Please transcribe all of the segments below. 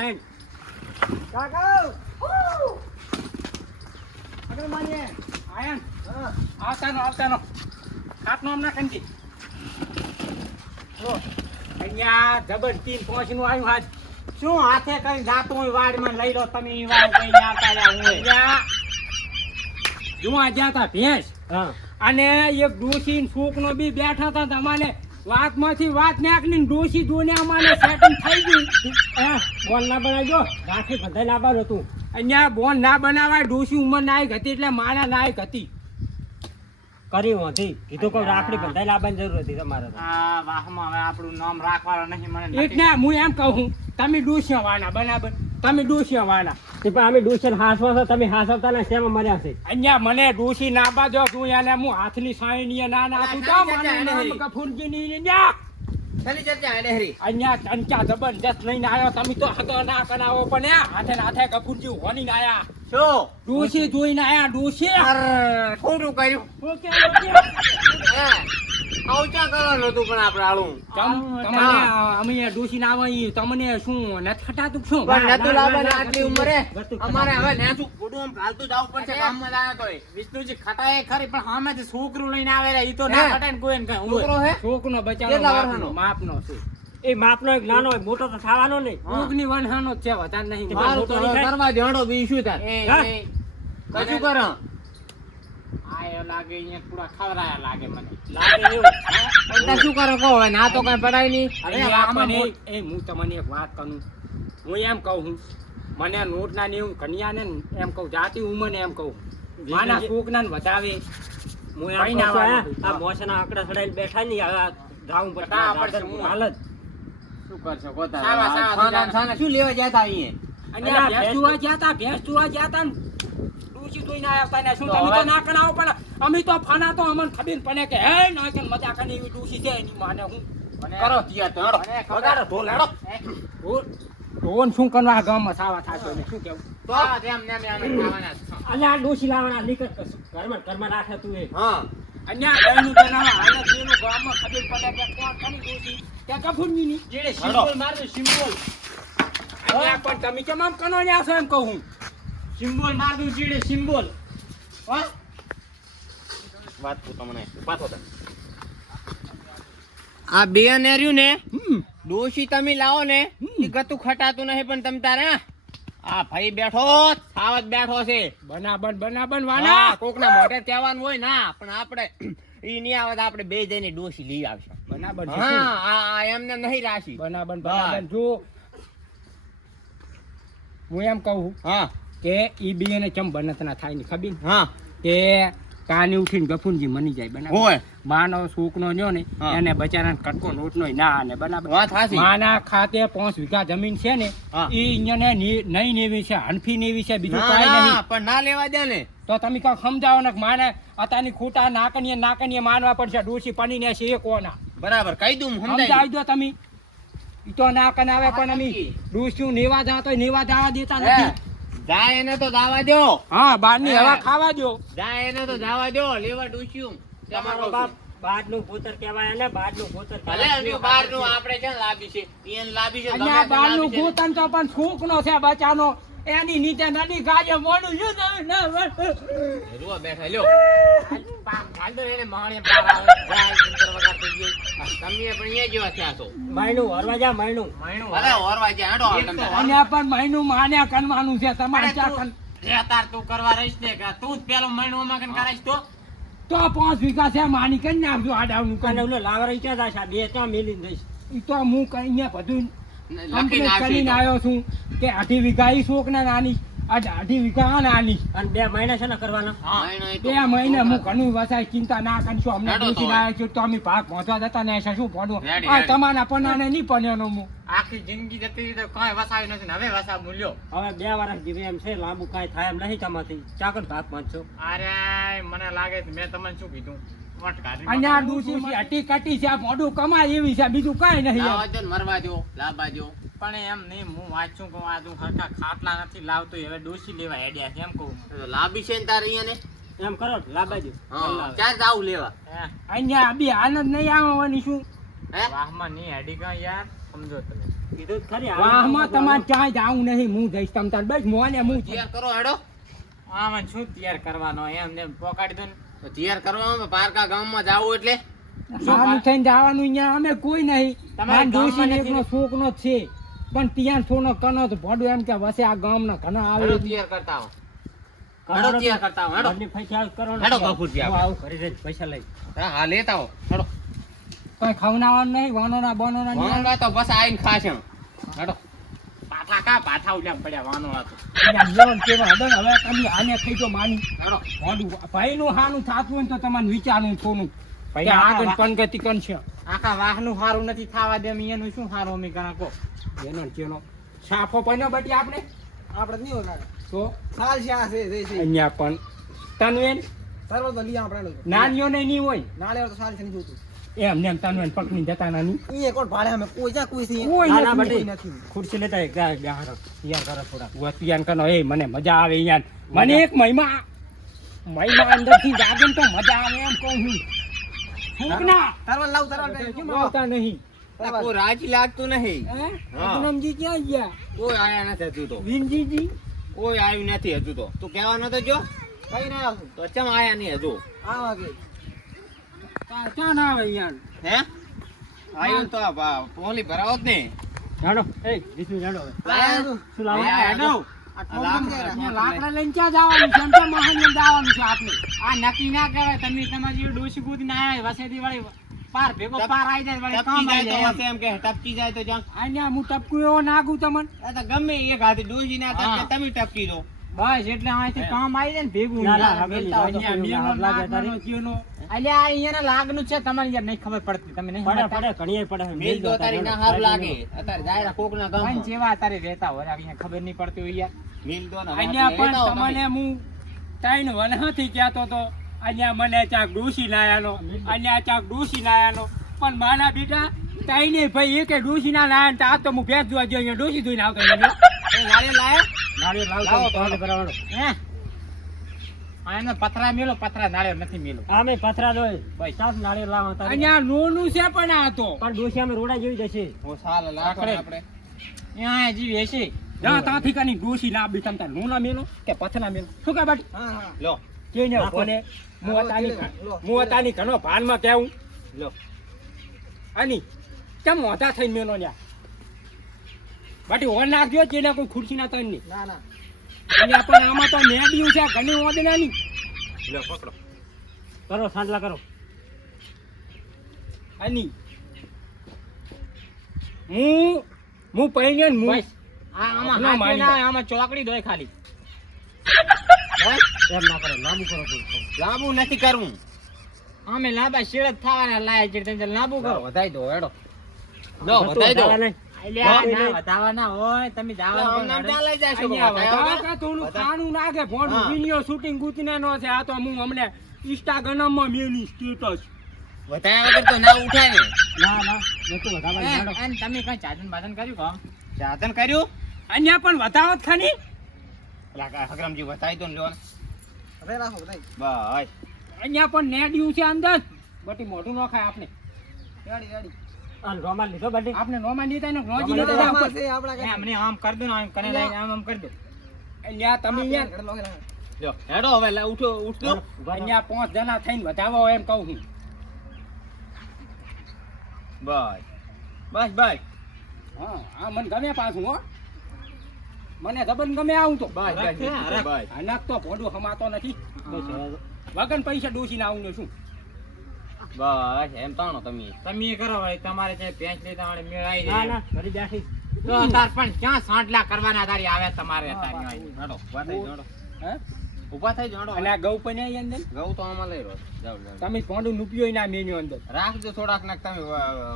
Line કાકા આગળ મારીએ આયન હા આવતાનો કાટનો હમણાં કંજી અહીંયા જબર 3-5 નું આવ્યું હાજ શું હાથે કઈ જાતું હોય વાડમાં લઈ લો તમે ઈ વાડ કઈ આવતા રહ્યા હોય અહીંયા જોવા ગયા તા ભેંસ હા અને એક ડોશી છોકનો બી બેઠા હતા તમારે વાતમાંથી વાત નાખની ડોશી જોઈને અમારે સેટિંગ થઈ ગયું બોલ ના બનાવજો રાખી બધા લાવવાનું હતું અહીંયા બોન ના બનાવાય ડોશી ઉંમર નાયક હતી એટલે મારા નાયક હતી કરી હતી કીધું કહું રાખડી બધા લાવવાની જરૂર હતી તમારે આ વાહમાં હવે આપણું નામ રાખવાનું નહીં મને એટલે હું એમ કહું તમે ડોશિયા વાના બરાબર તમે ડોશિયા વાના તે પણ અમે ડોશર હાસવા છો તમે હાસવતા ને શેમાં મર્યા છે અહીંયા મને ડોશી ના બાજો તું એને હું હાથની સાઈની ના નાખું તો મને નામ કફુરજીની ન્યા ચાલી ચર્ચા હે ડેહરી અહીંયા ચંચા જબરજસ્ત લઈને આવ્યો તમે તો હતો ના કરાવો પણ હાથે હાથે કફુરજી હોની ને આયા શું ડોશી જોઈને આયા ડોશી ખોટું કર્યું ઓકે હે આઉચા કરવાનું હતું પણ આપણે આળું તમને અમે ડોશી ના આવે તમને શું નથી ખટાતું શું પણ નતું લાવવાનું આટલી ઉંમરે અમારે હવે નેસું ગોડું આમ ઘાલતું જવું પડશે ગામમાં જાણે તોય વિષ્ણુજી ખટાય ખરી પણ સામેથી છોકરું લઈને આવે ઈ તો ના ખટાય ને કોઈ ને છોકરો હે છોકનો કેટલા બચારો વર્ષનો? માપનો છે એ માપનો એક નાનો હોય મોટો તો થવાનો નહીં ઊંઘની વનહાનો જ છે વધારે નહીં મારું મોટો તો નહીં થાય? કરવા દેણો બી શું તાર હા? કશું કરો આયો લાગે અહીંયા પૂરા ખવરાયા લાગે મને લાગે એવું પણ તાર શું કરો કહો હવે ના તો કઈ પડાય નહીં અરે આમાં આપણને હું તમને એક વાત કરું હું એમ કહું મને નોટ ના ને કન્યા ને એમ કહું જાતિ ઉંમર ને એમ કહું માના છોકના ને વધાવે હું એમ કઈ કહું ના છું, આ મોસના આંકડા ચડાઈને બેઠા નહીં હવે જાવું પડે ના, આપણે શું હાલત શું કરશો કોતા સાવા, સાવા, ખાના ખાના શું લેવા જતા અહીંયા અહીંયા ભેંસ જોવા ગયા તા ને ડૂચી જોઈને આયા તા ને શું તમે તો ના કરાવો પણ અમે તો ફાના તો અમને ખબર પડે કે હે ના કે મજા કરીને એવી ડૂચી છે એની માને હું કરો ત્યાં તો હેડો વગાડો ઢોલ હેડો રોન શું કરવા આ ગામમાં સાવા થાશો ને શું કેવું તો તેમ ને અમે ખાવાના છે. અલે આ ડોશી લાવવાના નીકળ ઘરમાં રાખે તું એ હા અહીંયા દહીંનું બનાવવા હાલત એનું ગામમાં ખબર પડે કે કોણ કોની ડૂચી કે કફુરની જેડે સિમ્બોલ મારજો સિમ્બોલ અહીંયા પણ તમે કેમ આમ કનો ન્યા છો એમ કહું હું સિમ્બોલ માર દઉં જેડે સિમ્બોલ હા વાત તો તમને પાછો દે આ બે નેર્યું ને ડોશી તમે લાવો ને એ ગતું ખટાતું નહીં પણ તમ તારે આ ભાઈ બેઠો સાવત બેઠો છે બનાબન હા વાના કોકના મોઢે કહેવાનું હોય ના પણ આપણે ઈ નહીં આવે તો આપણે બે જઈને ડોશી લઈ આવશે બનાબન હા આ એમને નહીં રાશી બનાબન હા. જો હું એમ કહું હા કે ઈ બે ને ચમ બનત ના થાય ની ખબર હા કે કાને ઉઠીને ગફુનજી મની જાય બરાબર હોય માનો છોકનો ન્યો ને હા. એને બચારાને કટકો નોટ નો ના આને બરાબર વાત હાચી. માના ખાતે 5 વીઘા જમીન છે ને હા. ઈ અહીંયા ને નહીં નેવી છે હનફી નેવી છે બીજું ના, કાંઈ ના, નહીં પણ ના લેવા દે ને તો તમે કાંઈક સમજાવો ને કે માને અતાની ખોટા નાકનીએ માનવા પડશે ડોશી પનીને છે કોના બરાબર કહી દઉં સમજાય સમજાવી દો તમે ઈ તો ના કનાવે પણ અમે ડોશીઓ નેવા જતો નેવા જવા દેતા નથી જાય એને તો દાવા દો હા બહારની હે. હવા ખાવા દો જાય એને તો દાવા દો લેવા ડૂસ્યું તમારો બાપ બારનું ભૂતર કહેવાય ને બારનું ભૂતર ભલે એનું બહારનું આપણે છે ને લાભી છે એને લાભી છે ગમે અહીંયા તે બારનું લાભી છે. ગોતન તો પણ છોકનો છે બચાનો એની નીચે નદી ગાજે મોડું છે રૂવા બેઠા લ્યો હાલ તો એને માણે પાર આવે જાય જંતર વગર થઈ ગયું તમે પણ અહીંયા જેવા થયા છો માયનું હરવા જા માયનું ભલે ઓરવા જાય હેડો હાલ તમે. અને પણ મહિનું માન્યા કરવાનું છે તમારે અરે ચા તું- જે તાર તું કરવા રહીશ ને કે તું જ પેલો મહિનો માં કન કરાઈશ તો તો 5 વીઘા છે માની કરી નાખજો આડાવનું અને કને ઓલો લાવરા ઈ ક્યાં જાય બે ત્યાં મેલીને જઈશ ઈ તો હું કઈ અહીંયા બધું લખીને કમ્પ્લીટ આવશે કરીને તો. આવ્યો છું કે 2.5 વીઘા ઈ શોકના નાની આ 2.5 વીઘા આ નાની અને 2 મહિના છે ને કરવાના હા, મહિનો એ તો- 2 મહિને હું ઘણું વસાય ચિંતા ના કરશો અમને હેડો તો પૂછી હવે. ના છું તો અમે ભાગ પહોંચવા જતા ને શું ભણવું રેડી, આ રેડી. તમારા પનાને નહીં પન્યાનો હું આખી જિંદગી જતી રહી તો કાંઈ વસાવ્યું નથી ને હવે વસાવ મૂલ્યો હવે 2 વર્ષ જીવે એમ છે લાંબુ કાંઈ થાય એમ નહીં તમારથી ચાકર ભાગ પહોંચશો અરે મને લાગે છે મેં તમને શું કીધું વટ કાઢી અહીંયા ડૂસી હટી કટી છે મોઢું કમાય એવી છે બીજું કાંઈ નહીં લાવવા દો ને મરવા દો લાવવા દો પણ એમ નહીં હું વાંચું કહું આ તું હરખા ખાટલા નથી લાવતો હવે ડોસી લેવા હેડ્યા છે એમ કહું લાંબી છે ને તારે અહીંયા ને એમ કરો લાવવા દો હા ચાર જાવ લેવા હે અહીંયા બી આનંદ નહીં આવવાની શું હે વાહમાં ની હેડી ગયો યાર સમજો તમે કીધું જ ખરી વાહમાં તમારે ક્યાંય જાવું નહીં, હું જઈશ તમ તાર બસ મોને હું તૈયાર કરો હેડો આમાં શું તૈયાર કરવાનો એમ ને પોકાડી દો ને તો તૈયાર કરવામાં પારકા ગામમાં જાવું એટલે સારું થઈને જવાનું અહીંયા અમે કોઈ નહીં. તમારા મારા ડોશીને ગામમાં એકનો છોકરો જ છે પણ ત્યાં થોડો કનો તો ભડું એમ કે વસે આ ગામના ઘણા આવે હેડો તૈયાર કરતા આવો હેડો તૈયાર કરતા આવો હેડો ઘરની પૈસા કરો ને હેડો ગફુરજી હું આપણે આવું ઘરે જઈને પૈસા લઈ હા લેતા આવો હેડો કઈ ખવડાવવાનું નહીં, વાનોના બોનોના નહીં. વાંગા તો બસ આઈને ખાશે હેડો પાઠા ઉલ્યા પડ્યા વાનો હતો અહીંયા લેવન કેવા હદન હવે તમે આને થઈ જો માની હેડો મોઢું ભાઈનું હાનું થાતું હોય ને તો તમારે વિચારવું થોડું કે ભાઈ આગળ પંગતિ કરશે આખા વાહનું સારું નથી થાવા દે એનું શું સારું અમે ગણા કહો એનો ને તેનો સાફો પણ બટી આપણે નહીં હોય તો સાલ છે આ છે અહીંયા પણ તનવેન સર્વર તો લઈ આપણે નાનીઓને નહીં હોય નાળે તો સાલ છે નહીં જોતું એમ ને એમ તનવેન પકડી જતા નાની ઈ કોણ ભાડે અમે કોઈ જા કોઈ છે કોઈ ના, ના, નથી. બટી. નથી ખુરશી લેતા એક ગાહરો તૈયાર કરો થોડા વતિયાન કનો એ મને મજા આવે યાર મને એક મહિમા અંદરથી જાગે ને તો મજા આવે એમ કહું હું છોકના તરવર લાવ તરવર કેમ આવતા નહીં કોઈ રાજી લાગતું નહીં હે હા. અજનમજી ક્યાં ગયા કોઈ આયા નથી હજુ તો વિનજીજી કોઈ આવ્યું નથી હજુ તો તું કહેવા નતો જો કઈ ના આવશું તો ચમ આયા નહીં હજુ આ વાગે ક્યાં ના આવે યાર હે આવ્યું તો પોલી ભરાવો જ ને હેડો એ વિષ્ણુ હેડો હવે. લાયા? શું લાવો હેડો. આ ઠોક કેમ અહીંયા લાકડા લઈને ક્યાં જવાનું છે એમ તો મહાનિયમ જવાનું છે આપણે આ નક્કી ના કહેવાય તમે તમારી જેવી ડોશી કૂદી ના આવ્યા વસેદી વાળી પાર ભેગો પાર આવી જાય વળી કામ ટપકી આવી જાય જાય તો એમ કે ટપકી જાય તો જ્યાં અહીંયા હું ટપકું એવો નાખું તમને આ તો ગમે એક હાથે ડોસી ના હા. ટપકે તમે ટપકી દો બસ એટલે અહીંથી કામ આવી જાય ને ભેગું ના, ના, યાર. હવેલી અહીંયા જાઓ તો મેલો હાથ લાગે નાખવાનો તારી. થયોનો. અલ્યા આ અહીંયાના લાગનું છે તમારે યાર નહીં ખબર પડતી તમે નહીં પડે સમજતા? પડે ઘણીએ પડે મેલ દો તારી ના હારું લાગે અત્યારે જાય કોક ના ભાઈ ગામ જેવા તારે રહેતા હોય અહીંયા ખબર નહીં પડતી હોય યાર મેલ દો ને અહીંયા લેતા આવો પણ તમને હું ત્રણ વનહાથી કહેતો તો અહીંયા મને ચાક ડૂસી લાયાનો અહીંયા ચાક ડૂસી લાયાનો પણ મારા બેટા ત્રણ ને ભાઈ એકે ડૂસી ના લાયા ને આ તો હું ભેંસ જોવા ગયો અહીંયા ડૂસી ધોઈને આવતો રહ્યો. એ નાળિયેર લાયા નાળિયેર લાવો લાવો તો તો બરાબર હે આ એનો પથરા મેલો પથરા નાળિયેર નથી મેલો આમે પથરા દોય ભાઈ સાસ નાળિયેર લાવો તારે અહીંયા નોનું છે પણ આ તો પણ ડોસી અમે રોડા જેવી જશે ઓ સાલ લાખો ને આપણે અહીંયા જીવ હશે જા ત્યાંથી કની ડૂસી ના બી તમતા નોના મેલો કે પથરા મેલો શું કા બાટી હા હા લો કેને કોને હું અતાની ઘણો ભાનમાં કેવું લો આની કેમ મોટા થઈને મેલો ન્યા બાટી ઓન નાખજો જેને કોઈ ખુરશી ના તન ની ના ના અને પણ આમાં તો મેડિયું છે ઘણી ઓદના ની લો પકડો કરો સાંડલા કરો આની હું પૈને ને હું બસ આ આમાં ના, હાથે મારી ના આમાં ચોકડી દોય ખાલી એમ ના કરો લાંબુ કરો થોડું. લાંબુ નથી કરવું અમે લાંબા શેડ જ થવાના લાય છે તમે લાંબુ કરો વધાઈ દો હેડો લો હતું વધાઈ દો વધારે નહીં. અલ્યા નહીં, ના નહીં. વધાવાના હોય તમે જાવા આમ નામ ચાલે જાય છે અહીંયા વધાયો વધારે વગર. કાં થોડું વધારે. ખાણું નાખે ભોંડું હા. વિડીયો શૂટિંગ ગુતીને નો છે આ તો હું હમણે ઇન્સ્ટાગ્રામમાં મેલી સ્ટેટસ વધાયા વગર તો ના ઉઠાય ને ના ના નતું વધારે એ, હેડો. અને તમે કઈ ચાદન બાદન કર્યું કામ સાધન કર્યું અહીંયા પણ વધાવત ખાની પેલા હગરામજી વધાઈ દો ને લો હવે રાખો બધાય બસ અહીંયા પણ નેડિયું છે અંદર બટી મોઢું ન ખાય આપણે રેડી રેડી અને રોમાલ લીધો બાટી આપણે નોમાં લીધા ને રોજી નોમાં લીધા આમાં ઉપર. છે આપણા એ કઈ અમને આમ કરી દો ને આમ કને લઈને આમ કરી દો અહીંયા તમે અહીંયા ઘડે લોહી લો હેડો હવે લે ઉઠો ઉઠજો અહીંયા 5 જણા થઈને વધાવો એમ કહું છું બસ બસ બસ હા આ મને ગમે પાછું હો મને જબન ગમે આવું તો બસ બસ બસ અનાક તો ભોંડું હમાતો નથી બસ હવે. વગન પૈસા ડોસીને આવું ને શું બસ એમ તાણો તમે તમે એ કરો ભાઈ તમારે ત્યાં ભેંસ લેતા વાળી મેળ આવી ના જાય ના ઘરે બેઠી તો તાર પણ ક્યાં સાંટલા કરવાના તારી આવે તમારે તારી આવી. હેડો ઉભા થઈ જોડો હે ઉભા થઈ જોડો અને આ ગૌ પણ આવી અંદર ઘઉં તો આમાં લઈ રહ્યો જાવ જાવ તમે ભોંડું નુપ્યો ના મેન્યુ અંદર રાખજો થોડાક નાક તમે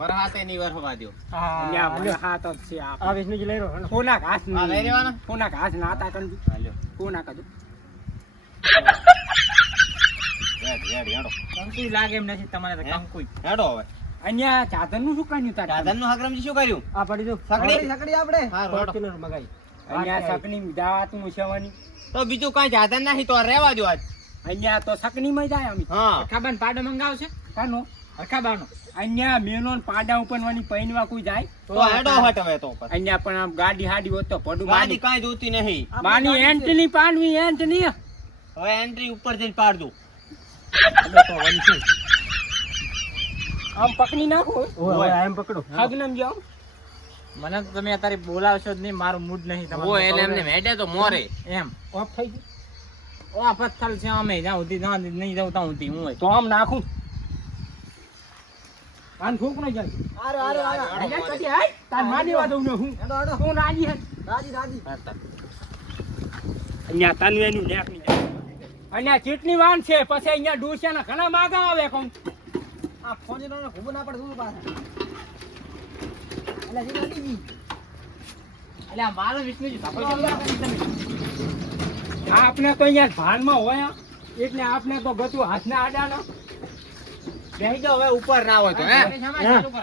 વરહાતે નહીં વરહવા દો અહીંયા ભલે હાથ જ છે આ આ વિષ્ણુજી લઈ રહ્યો હેડો. કોના ઘાસ આ લઈ રહેવાના કોના ઘાસ નાતા કંજુ હાલ્યો કોના કદું રેડી રેડી હેડો કંકુઈ લાગે એમ નથી તમારે તો હે? કંકુઈ હેડો હવે અહીંયા ચાદરનું શું કર્યું તારે દાદનનું હગરામજી શું કર્યું આ પડી દો સગડી સકડી આપણે હા હેડો ફોર્ચ્યુનર મગાઈ અહીંયા સકની દાવાતું મુસવાની તો બીજું કાંઈ સાધન નહીં તો રહેવા દો આજ અહીંયા તો સકની માં જાય અમે હા ખબર પાડો મંગાવશે કાનો હરખા બાનો અહીંયા મેનો ને પાડા ઉપર વાની પૈનવા કોઈ જાય તો હેડો હટ હવે તો પછી. અહીંયા પણ આમ ગાડી હાડી હોત તો પડું ગાડી કાંઈ જોતી નહીં. માની એન્ટ ની પાડવી એન્ટ ની હવે એન્ટ્રી ઉપર જઈને પાડ દઉં. આમ પકડી નાખો ઓય એમ પકડો હગનમ જાઓ મને તો તમે અત્યારે બોલાવશો જ નહીં, મારું મૂડ નહીં ઓ એટલે એમને મેડે તો મોરે. એમ ઓફ થઈ ગયું ઓ પથ્થલ છે અમે જ્યાં સુધી ના નહીં જાઉં ત્યાં સુધી હું હોય. તો આમ નાખું આન ફૂક ન જાય આરો આરો આરો અહીંયા કદી આય તાર માની વાદો ને હું હેડો હેડો તું રાજી હે દાદી દાદી અહીંયા તનવેનું નેક ની અહીંયા ચીટની વાન છે પછી અહીંયા ડોસિયાના ઘણા માગા આવે કોણ આ ફોન નો ઘૂબો ના પડે દૂર પાછા અલ્યા જી દાદી અલ્યા મારો વિષ્ણુજી ધપો તમે આપણે તો અહીંયા ભાનમાં હોય એટલે આપણે તો ગતું હાથના આડાનો બેહી જાઓ હવે ઉપર ના હોય તો હે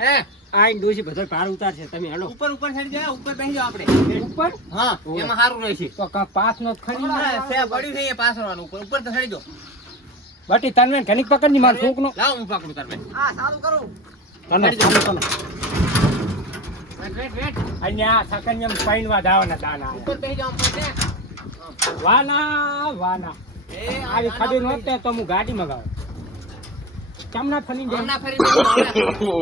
હે આ ડોસી બધો પાર ઉતારશે તમે હાલો ઉપર ઉપર ચડી જાય ઉપર બેહી જાઓ આપણે. ઉપર હા એમાં સારું રહેશે. તો પાસ નો ખરી હા, સે પડ્યું છે એ પાછળવાનું ઉપર ઉપર તો ચડી જાઓ. બટી તનવેન ઘણીક પકડ ની માર ફૂક નો લાવો હું પકડું તાર ભાઈ. આ સારું કરું તને ચાલુ કરો વેટ વેટ અહીંયા સકન્યમ પૈણવા દાવાના દાના ઉપર બેહી જાઓ ઉપર છે. વાના વાના એ આવી ખબર નહોત તો હું ગાડી મગાવું ચમના ફરી જાય હમણાં ફરી બેહી જાઓ.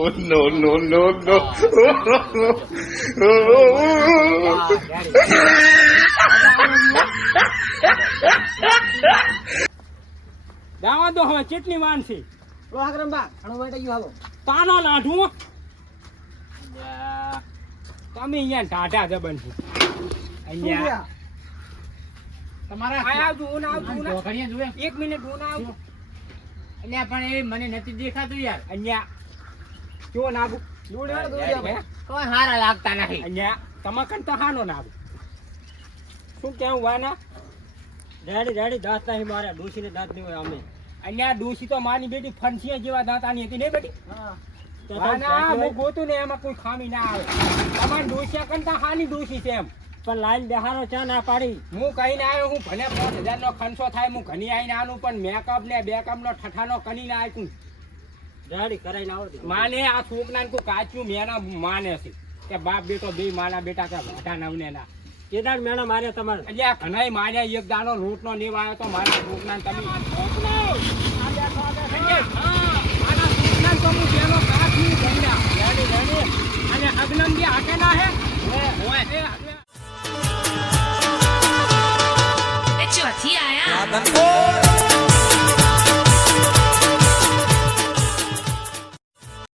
દાવા તો હવે કેટલી વાન છે લો હાકરમ બા ઘણો બેઠા ગયો હાલો તારો લાઠું તમે અહીંયા ટાટા જબન છે અહીંયા તમારા આ આવજો હું આવજો હું આવજો. ઘડીએ જુએ 1 મિનિટ હું આવજો અલ્યા પણ એ મને નથી દેખાતું યાર. અહીંયા કેવો નાગુ દૂર હેડો દૂર આપણે કોઈ હારા લાગતા નથી. અહીંયા તમાકન તો હાનો નાગુ શું કેવું વાના ડેડી ડેડી દાંત નહીં મારે ડોસી ને દાંત નહીં હોય અમે અહીંયા ડોસી તો માની બેટી ફનસિયા જેવા દાંતાની હતી નહીં બેટી હા તો વાના હું ગોતું ને એમાં કોઈ ખામી ના આવે તમારી ડોસિયા કરતા હાની ડોસી છે એમ પણ લાઈન બેહારો ચા ના પાડી હું કહીને આવ્યો હું ભલે 5000 નો ખર્ચો થાય હું ઘણી આવીને આનું પણ મેકઅપ ને બેકઅપ નો ઠઠાનો કનીને આવ્યું ડેડી કરાઈને આવડે માને આ છોકરા ને કાચ્યું મેના માને છે કે બાપ બેટો બે માના બેટા કે વાઢા નવને ના કેદાર મેણા માર્યા તમારે એટલે આ ઘણાય માર્યા એક દાનો રોટ નો લેવા આવ્યો તો મારા છોકરા તમે